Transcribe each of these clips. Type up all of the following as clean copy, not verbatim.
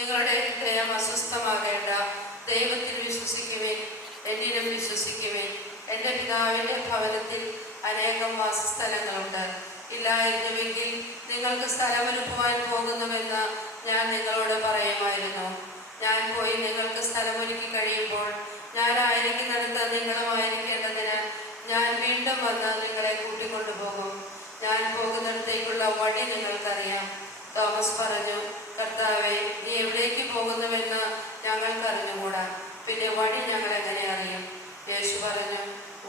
നിങ്ങളുടെ ഹൃദയം അസ്വസ്ഥമാകേണ്ട. ദൈവത്തിൽ വിശ്വസിക്കുവിൻ, എന്നിലും വിശ്വസിക്കുവിൻ. എൻ്റെ പിതാവിൻ്റെ ഭവനത്തിൽ അനേകം വാസസ്ഥലങ്ങളുണ്ട്. ഇല്ലായിരുന്നുവെങ്കിൽ നിങ്ങൾക്ക് സ്ഥലമൊരുക്കുവാൻ പോകുന്നുവെന്ന് ഞാൻ നിങ്ങളോട് പറയുമായിരുന്നു. ഞാൻ പോയി നിങ്ങൾക്ക് സ്ഥലമൊരുക്കി കഴിയുമ്പോൾ ഞാനായിരിക്കുന്നിടത്ത് നിങ്ങളുമായിരിക്കേണ്ടതിന് ഞാൻ വീണ്ടും വന്ന് നിങ്ങളെ കൂട്ടിക്കൊണ്ടുപോകും. ഞാൻ പോകുന്നിടത്തേക്കുള്ള വഴി നിങ്ങൾക്കറിയാം. തോമസ് പറഞ്ഞു, കർത്താവേ, നീ എവിടേക്ക് പോകുന്നുവെന്ന് ഞങ്ങൾക്കറിഞ്ഞുകൂടാ, പിന്നെ വഴി ഞങ്ങൾ എങ്ങനെ അറിയും? യേശു പറഞ്ഞു,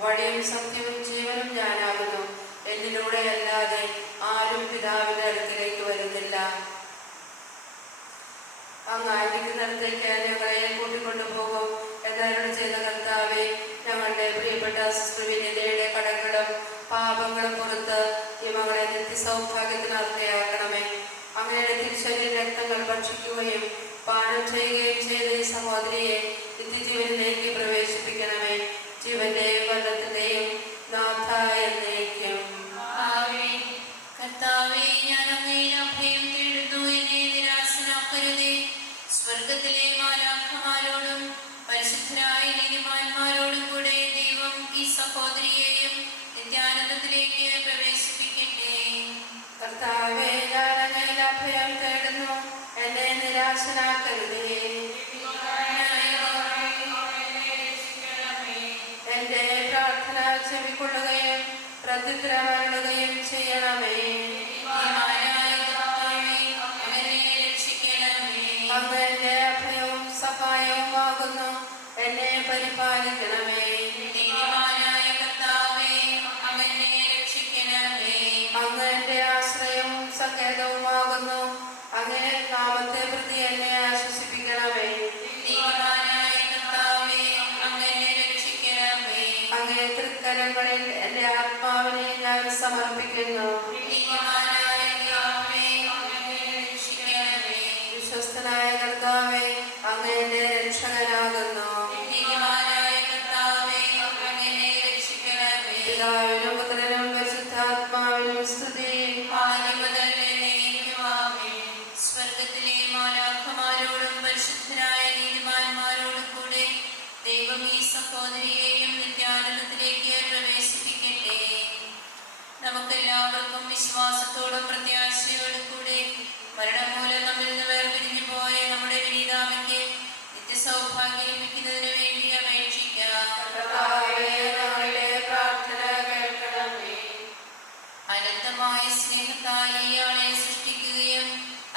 വഴിയും സത്യവും ജീവനും ഞാനാകുന്നു. എന്നിലൂടെ അല്ലാതെ ആരും പിതാവിൻ്റെ അടുക്കിലേക്ക് വരുന്നില്ല. അങ്ങായിരിക്കുന്നിടത്തേക്ക് ഞങ്ങളെ കൂട്ടിക്കൊണ്ടുപോകും എന്നവരോട് ചെയ്ത കർത്താവേ, ഞങ്ങളുടെ പ്രിയപ്പെട്ട സിസ്റ്റർ വിനിതയുടെ കടങ്ങളും പാപങ്ങളും പുറത്ത് ഈ മകളെ നിത്യസൗഭാഗ്യത്തിന് അർഹയാക്കണമേ. അങ്ങയുടെ തിരുശരീര രക്തങ്ങൾ ഭക്ഷിക്കുകയും പാനം ചെയ്യുകയും ചെയ്ത ഈ സഹോദരിയെ നിത്യജീവനിലേക്ക് പ്രവേശിപ്പിക്കണമേ. ജീവന്റെയും മരണത്തിന്റെയും നാഥ എന്നേക്കും. കർത്താവേ, ഞാൻ അങ്ങയിൽ അഭയം തേടുന്നു. എന്നെ നിരാശനാക്കരുതേ. സ്വർഗത്തിലെ മാലാഖമാരോടും പരിശുദ്ധരായ നീതിമാന്മാരോടും കൂടെ ദൈവം ഈ സഹോദരിയെയും നിത്യാനന്ദത്തിലേക്ക് പ്രവേശിപ്പിക്കട്ടെ. കർത്താവേ, ഞാൻ അങ്ങയിൽ അഭയം തേടുന്നു. എന്നെ നിരാശനാക്കരുതേ. എന്റെ പ്രാർത്ഥന ചെവിക്കൊള്ളുകയും പ്രത്യുത്തരമരുളുകയും ചെയ്യണമേ. അങ്ങ് എന്റെ അഭയവും സഹായവുമാകുന്നു. എന്നെ പരിപാലിക്കണമേ. അങ്ങ് എന്റെ ആശ്രയവും സങ്കേതവുമാകുന്നു. അങ്ങേ നാമത്തെ പ്രതി എന്നെ ആശ്വസിപ്പിക്കണമേ. അങ്ങേ തൃക്കരങ്ങളിൽ എന്റെ ആത്മാവിനെ ഞാൻ സമർപ്പിക്കുന്നു. വിശ്വസ്തനായ കർത്താവേ, അങ്ങ് എന്റെ രക്ഷകനാകുന്നു. പിതാവിനും പുത്രനും പരിശുദ്ധാത്മാവിനും സ്തുതി. സ്വർഗത്തിലെ മാലാഖമാരോടും പരിശുദ്ധരായ നീതിമാന്മാരോടും കൂടെ ദൈവം ഈ സഹോദരിയെയും നിത്യാനന്ദത്തിലേക്ക് പ്രവേശിപ്പിക്കട്ടെ. നമുക്കെല്ലാവർക്കും വിശ്വാസത്തോടും പ്രത്യാശയോടും കൂടെ മരണം മൂലം നമ്മിൽ നിന്ന് വേർപിരിഞ്ഞു പോയ നമ്മുടെ വിനീതാമയ്ക്ക് നിത്യസൗഭാഗ്യം ലഭിക്കുന്നതിന് വേണ്ടി അപേക്ഷിക്കാം. അനന്തമായ സ്നേഹത്താൽ ഇയാളെ സൃഷ്ടിക്കുകയും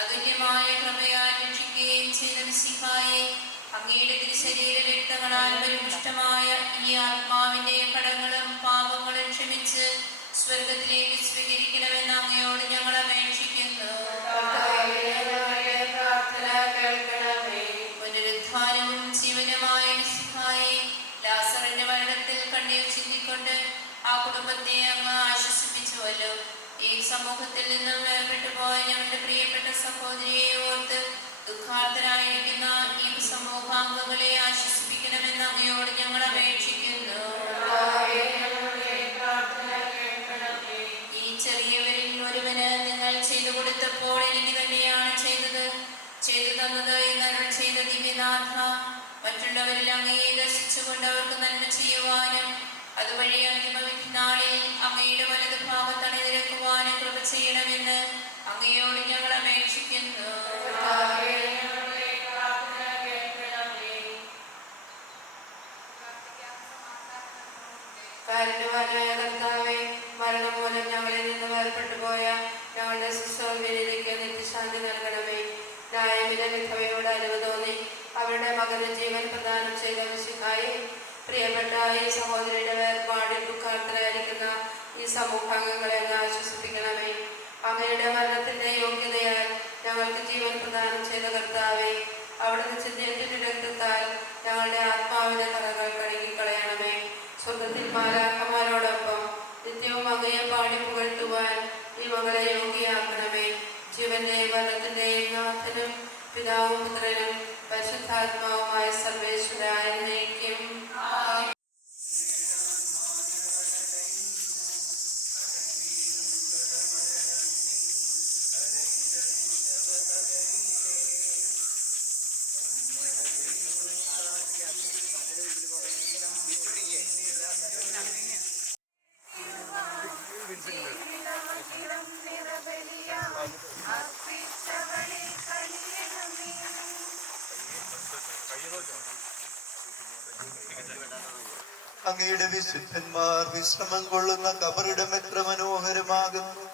അതുല്യമായ കൃപയാൽ രക്ഷിക്കുകയും ചെയ്ത മിശിഹായെ, അങ്ങയുടെ തിരുശരീര രക്തങ്ങളാൽ പരിപുഷ്ടമായ ഈ ആത്മാവിന്റെ കടങ്ങളും പാപങ്ങളും ക്ഷമിച്ച് സ്വർഗത്തിലേക്ക് സ്വീകരിക്കണമെന്ന് അങ്ങയോട് ഞങ്ങൾ അപേക്ഷിക്കുന്നു. പുനരുദ്ധാനവും ജീവനുമായ മിശിഹായെ, ലാസറിന്റെ മരണത്തിൽ കണ്ണീർ ചിന്തിക്കൊണ്ട് ആ കുടുംബത്തെ അങ്ങ് ആശ്വസിപ്പിച്ചുവല്ലോ. ഈ സമൂഹത്തിൽ നിന്നും വേർപെട്ടു പോയ ഞങ്ങളുടെ പ്രിയപ്പെട്ട സഹോദരിയെ ഓർത്ത് ദുഃഖാർത്തരായിരിക്കുന്ന ഈ സമൂഹാംഗങ്ങളെ ആശ്വസിപ്പിക്കണമെന്ന് അങ്ങയോട് ചെയ്തു തന്നത് എന്നരുൾ ചെയ്ത ദിവ്യനാഥ, മറ്റുള്ളവരിൽ അങ്ങയെ ദർശിച്ചുകൊണ്ട് അവർക്ക് നന്മ ചെയ്യുവാനും അതുവഴി അന്തിമവിധി നാളിൽ അങ്ങയുടെ വലതു ഭാഗത്ത് അണിനിരക്കുവാനും കൃപ ചെയ്യണമെന്ന് അങ്ങയോട് ഞങ്ങൾ അപേക്ഷിക്കുന്നു. കാരുണ്യവാനായ കർത്താവേ, മരണം മൂലം ഞങ്ങളിൽ നിന്ന് വേർപെട്ടു പോയ ഞങ്ങളുടെ സൗകര്യത്തിലേക്ക് നിത്യശാന്തി നൽകണമേ. ന്യായവിധ വിധവയോട് അലിവ് തോന്നി അവരുടെ മകന് ജീവൻ പ്രദാനം ചെയ്ത മിശിഹായെ, പ്രിയപ്പെട്ട ഈ സഹോദരിയുടെ വേർപാടിൽ ദുഃഖാർത്തരായിരിക്കുന്ന ഈ സമൂഹാംഗങ്ങളെ അങ്ങ് ആശ്വസിപ്പിക്കണമേ. അങ്ങയുടെ മരണത്തിന്റെ യോഗ്യതയാൽ ഞങ്ങൾക്ക് ജീവൻ പ്രദാനം ചെയ്ത കർത്താവേ, അവിടുന്ന് ചിന്തയുടെ രക്തത്താൽ ഞങ്ങളുടെ ആത്മാവിന്റെ കറകൾ കഴുകിക്കളയണമേ. സ്വർഗത്തിൽ മാലാഖമാരോടൊപ്പം നിത്യവും അങ്ങയെ പാടി പുകഴ്ത്തുവാൻ ഈ മകളെ യോഗ്യയാക്കണമേ. ജീവന്റെയും മരണത്തിന്റെയും നാഥനും പിതാവും പുത്രനും പരിശുദ്ധാത്മാവുമായ സർവേശ്വരായ എന്നേക്കും. അങ്ങയുടെ വിശുദ്ധന്മാർ വിശ്രമം കൊള്ളുന്ന കബറിടം എത്ര മനോഹരമാകുന്നു.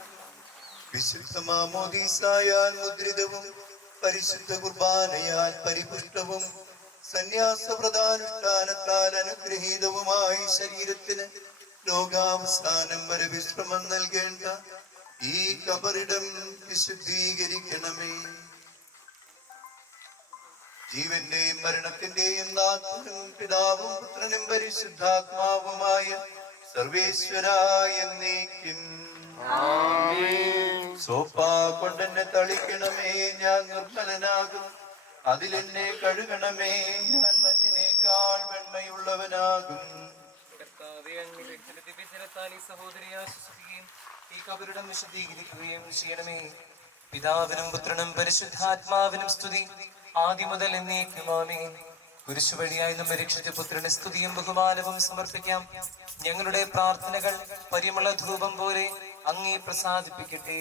വിശുദ്ധ മാമോദീസായാൽ മുദ്രിതവും പരിശുദ്ധ കുർബാനയാൽ പരിപുഷ്ടവും സന്യാസ വ്രതാനുഷ്ഠാനത്താൽ അനുഗ്രഹീതവുമായ ശരീരത്തിന് ലോകാവസാനം വരെ വിശ്രമം നൽകേണ്ട ഈ കബറിടം വിശുദ്ധീകരിക്കണമേ. ജീവന്റെയും മരണത്തിന്റെയും നാഥനും പിതാവും പുത്രനും പരിശുദ്ധാത്മാവുമായ സർവേശ്വരായ എന്നേക്കും. സോപ്പാ കൊണ്ടെന്നെ തളിക്കണമേ, ഞാൻ നിർമ്മലനാകും. അതിലെന്നെ കഴുകണമേ, ഞാൻ മഞ്ഞിനേക്കാൾ വെണ്മയുള്ളവനാകും. സഹോദരിയെ ആശ്വസിപ്പിക്കുകയും ഈ കബറിടം വിശദീകരിക്കുകയും ചെയ്യണമേ. പിതാവിനും പുത്രനും പരിശുദ്ധാത്മാവിനും സ്തുതി, ആദ്യം മുതൽ എന്നേക്കും ആമേൻ. കുരിശു വഴിയായി നമ്മെ രക്ഷിച്ച പുത്രന് സ്തുതിയും ബഹുമാനവും സമർപ്പിക്കാം. ഞങ്ങളുടെ പ്രാർത്ഥനകൾ പരിമള ധൂപം പോലെ അങ്ങേ പ്രസാദിപ്പിക്കട്ടെ.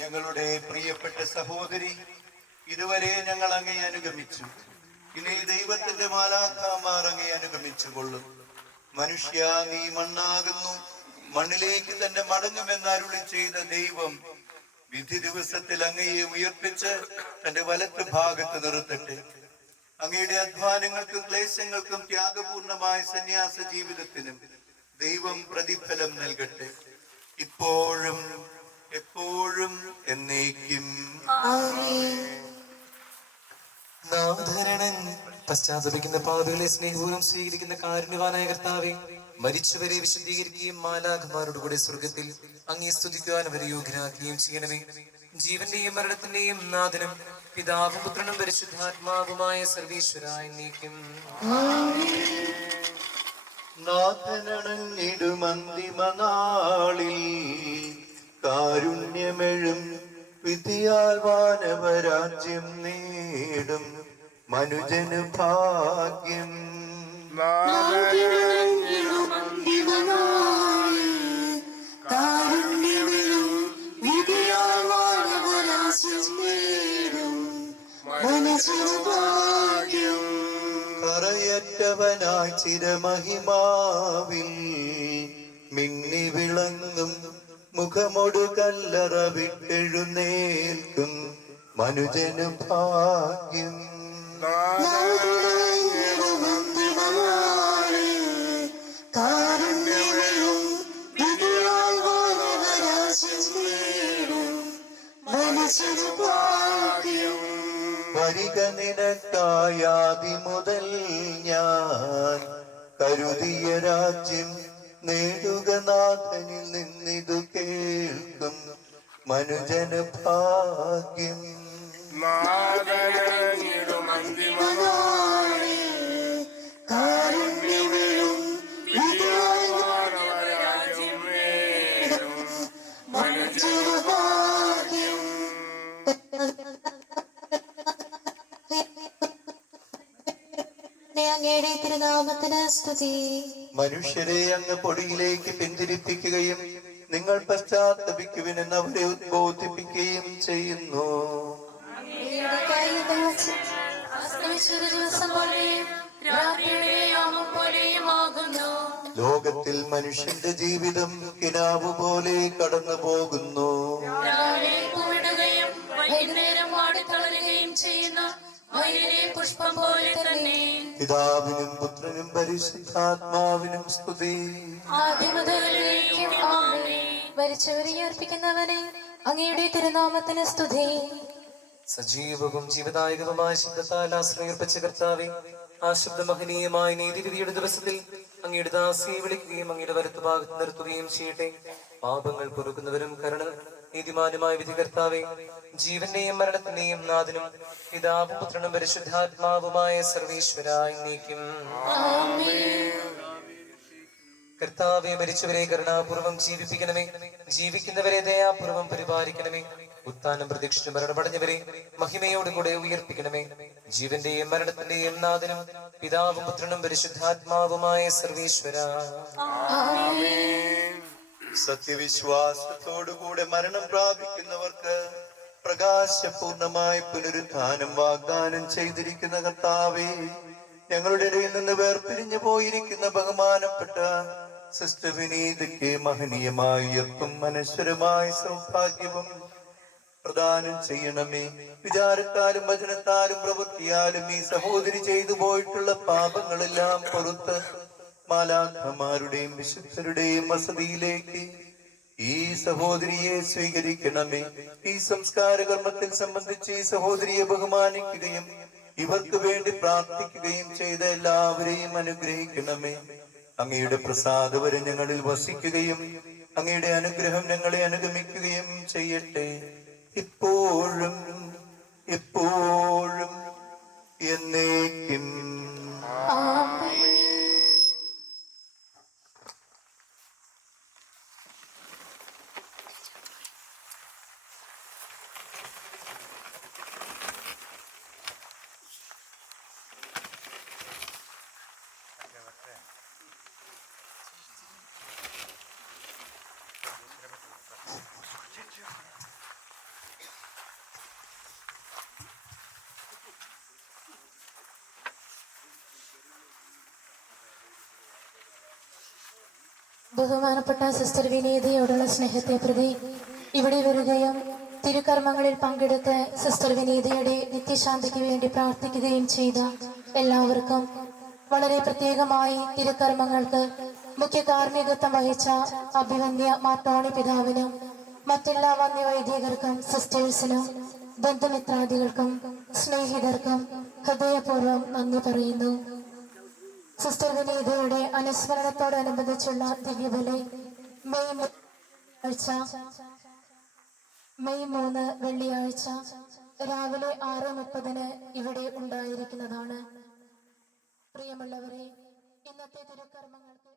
ഞങ്ങളുടെ പ്രിയപ്പെട്ട സഹോദരി, ഇതുവരെ ഞങ്ങൾ അങ്ങേ അനുഗമിച്ചു. ഇനി ദൈവത്തിന്റെ മാലാഖമാർ അങ്ങേ അനുഗമിച്ചു കൊള്ളും. മനുഷ്യ, നീ മണ്ണാകുന്നു, മണ്ണിലേക്ക് തന്നെ മടങ്ങുമെന്ന് അരുളി ചെയ്ത ദൈവം വിധി ദിവസത്തിൽ അങ്ങയെ ഉയർപ്പിച്ച് തന്റെ വലത്ത് ഭാഗത്ത് നിർത്തട്ടെ. അങ്ങയുടെ അധ്വാനങ്ങൾക്കും ക്ലേശങ്ങൾക്കും ത്യാഗപൂർണമായ സന്യാസ ജീവിതത്തിനും ദൈവം പ്രതിഫലം നൽകട്ടെ, ഇപ്പോഴും എപ്പോഴും എന്നേക്കും. നാമധരണൻ പശ്ചാത്തപിക്കുന്ന പാപികളെ സ്നേഹപൂർവ്വം സ്വീകരിക്കുന്ന കാരുണ്യവാനായ കർത്താവേ, മരിച്ചവരെ വിശുദ്ധീകരിക്കുകയും മാലാഖമാരോട് കൂടെ സ്വർഗത്തിൽ അങ്ങേ സ്തുതിക്കുവാൻ അവരെ യോഗ്യരാക്കുകയും ചെയ്യണമേ. ജീവന്റെയും മരണത്തിന്റെയും നാഥനും പിതാവും പുത്രനും പരിശുദ്ധാത്മാവുമായ സർവീശ്വരായ എന്നേക്കും. നാഥനണഞ്ഞിടുമന്തിമനാളിൽ കാരുണ്യമെഴും വിധിയാൽ വാനവരാജ്യം നേടും മനുജന് ഭാഗ്യം. കറയറ്റവനായി ചിരമഹിമാവിൽ മിന്നി വിളങ്ങും മുഖമൊടു കല്ലറ വിട്ടെഴുന്നേൽക്കും മനുജന് ഭാഗ്യം. വരിക നിനക്കായാതി മുതൽ ഞാൻ കരുതിയ രാജ്യം നേടുക നാഥനിൽ നിന്നിതു കേൾക്കും മനുജന് ഭാഗ്യം. കാരുണ്യവും അങ്ങയുടെ തിരുനാമത്തിന് സ്തുതി. മനുഷ്യരെ അങ്ങ് പൊടിയിലേക്ക് പിന്തിരിപ്പിക്കുകയും നിങ്ങൾ പശ്ചാത്തപിക്കുവിനെന്ന് അവരെ ഉദ്ബോധിപ്പിക്കുകയും ചെയ്യുന്നു. അങ്ങയുടെ കൈയുടെ അസ്തമിച്ചൊരു ദിവസം പോലെയും രാത്രിയുടെ യാമം പോലെയും ആകുന്നു. ലോകത്തിൽ മനുഷ്യന്റെ ജീവിതം കിനാവ് പോലെ കടന്നു പോകുന്നു. രാവിലെ പൂവിടുകയും വൈകുന്നേരം വാടിത്തളരുകയും ചെയ്യുന്ന മയിലിനെ പുഷ്പം പോലെ തന്നെ. പിതാവിനും പുത്രനും പരിശുദ്ധാത്മാവിനും സ്തുതി. ആദിമുതലേക്കും ആമേൻ. മരിച്ചവരെ ഉയർപ്പിക്കുന്നവനെ അങ്ങയുടെ തിരുനാമത്തിന് സ്തുതി. സജീവവും ജീവദായകവുമായ ശബ്ദത്താൽ ആശ്രയിർപ്പിച്ച കർത്താവേ, ആ ശബ്ദമഹനീയമായ നീതിവിധിയുടെ ദിവസത്തിൽ അങ്ങയുടെ ദാസിയെ വിളിക്കുകയും അങ്ങയുടെ വലത്തുഭാഗത്ത് നിർത്തുകയും ചെയ്യട്ടെ. പാപങ്ങൾ പൊറുക്കുന്നവരും കരുണ നീതിമാനുമായ വിധികർത്താവേ, ജീവന്റെയും മരണത്തിന്റെയും നാഥനും പിതാവും പുത്രനും പരിശുദ്ധാത്മാവുമായ സർവീശ്വരായ നീക്കും. കർത്താവെ, മരിച്ചവരെ കരുണാപൂർവം ജീവിപ്പിക്കണമേ, ജീവിക്കുന്നവരെ ദയാപൂർവം പരിപാലിക്കണമേ. ഉത്ഥാനം പ്രതീക്ഷിച്ച് മരണമടഞ്ഞവരെ മഹിമയോടുകൂടെ ഉയർപ്പിക്കണമേ. ജീവന്റെയും മരണത്തിന്റെയും നാഥനും പിതാവും പുത്രനും പരിശുദ്ധാത്മാവുമായ സർവീശ്വര. സത്യവിശ്വാസത്തോടുകൂടെ മരണം പ്രാപിക്കുന്നവർക്ക് പ്രകാശപൂർണമായ പുനരുത്ഥാനം വാഗ്ദാനം ചെയ്തിരിക്കുന്ന കർത്താവേ, ഞങ്ങളുടെ ഇടയിൽ നിന്ന് വേർപിരിഞ്ഞു പോയിരിക്കുന്ന ബഹുമാനപ്പെട്ട സിസ്റ്റർ വിനീതയ്ക്ക് മഹനീയമായ ഉയർപ്പും അനശ്വരമായ സൗഭാഗ്യവും പ്രദാനം ചെയ്യണമേ. വിചാരത്താലും വചനത്താലും പ്രവൃത്തിയാലും ഈ സഹോദരി ചെയ്തു പോയിട്ടുള്ള പാപങ്ങളെല്ലാം പുറത്ത് മാലാഖമാരുടെയും വിശുദ്ധരുടെയും വസതിയിലേക്ക് ഈ സഹോദരിയെ സ്വീകരിക്കണമേ. ഈ സംസ്കാര കർമ്മത്തിൽ സംബന്ധിച്ച് ഈ സഹോദരിയെ ബഹുമാനിക്കുകയും ഇവർക്ക് വേണ്ടി പ്രാർത്ഥിക്കുകയും ചെയ്ത എല്ലാവരെയും അനുഗ്രഹിക്കണമേ. അങ്ങയുടെ പ്രസാദവരെ ഞങ്ങളിൽ വസിക്കുകയും അങ്ങയുടെ അനുഗ്രഹം ഞങ്ങളെ അനുഗമിക്കുകയും ചെയ്യട്ടെ, ഇപ്പോഴും എപ്പോഴും എന്നേക്കും. ബഹുമാനപ്പെട്ട സിസ്റ്റർ വിനീതയോടുള്ള സ്നേഹത്തെ പ്രതി ഇവിടെ വരികയും തിരുക്കർമ്മങ്ങളിൽ പങ്കെടുത്ത് സിസ്റ്റർ വിനീതയുടെ നിത്യശാന്തിക്ക് വേണ്ടി പ്രാർത്ഥിക്കുകയും ചെയ്ത എല്ലാവർക്കും, വളരെ പ്രത്യേകമായി തിരുക്കർമ്മങ്ങൾക്ക് മുഖ്യ കാർമ്മികത്വം വഹിച്ച അഭിവന്യ മാർട്ടോണി പിതാവിനും മറ്റെല്ലാ വന്യവൈദികർക്കും സിസ്റ്റേഴ്സിനും ബന്ധുമിത്രാദികൾക്കും സ്നേഹിതർക്കും ഹൃദയപൂർവ്വം നന്ദി പറയുന്നു. സിസ്റ്റർ വിനീതയുടെ അനുസ്മരണത്തോടനുബന്ധിച്ചുള്ള ദിവ്യബലി മെയ് 3 വെള്ളിയാഴ്ച രാവിലെ 6:30 ഇവിടെ ഉണ്ടായിരിക്കുന്നതാണ്. പ്രിയമുള്ളവരെ, ഇന്നത്തെ തിരുക്കർമ്മങ്ങൾക്ക്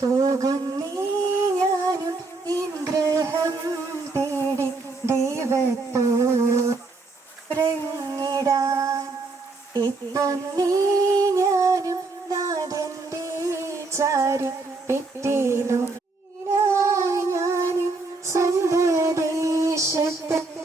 പോകുന്നേ ഞാനും ഇന്ദ്രഹം തേടി ദൈവത്തോരങ്ങിടാൻ എത്തുന്നേ ഞാനും നാഥന്റെ ചാരി പെറ്റേനു ഞാനും വിശുദ്ധ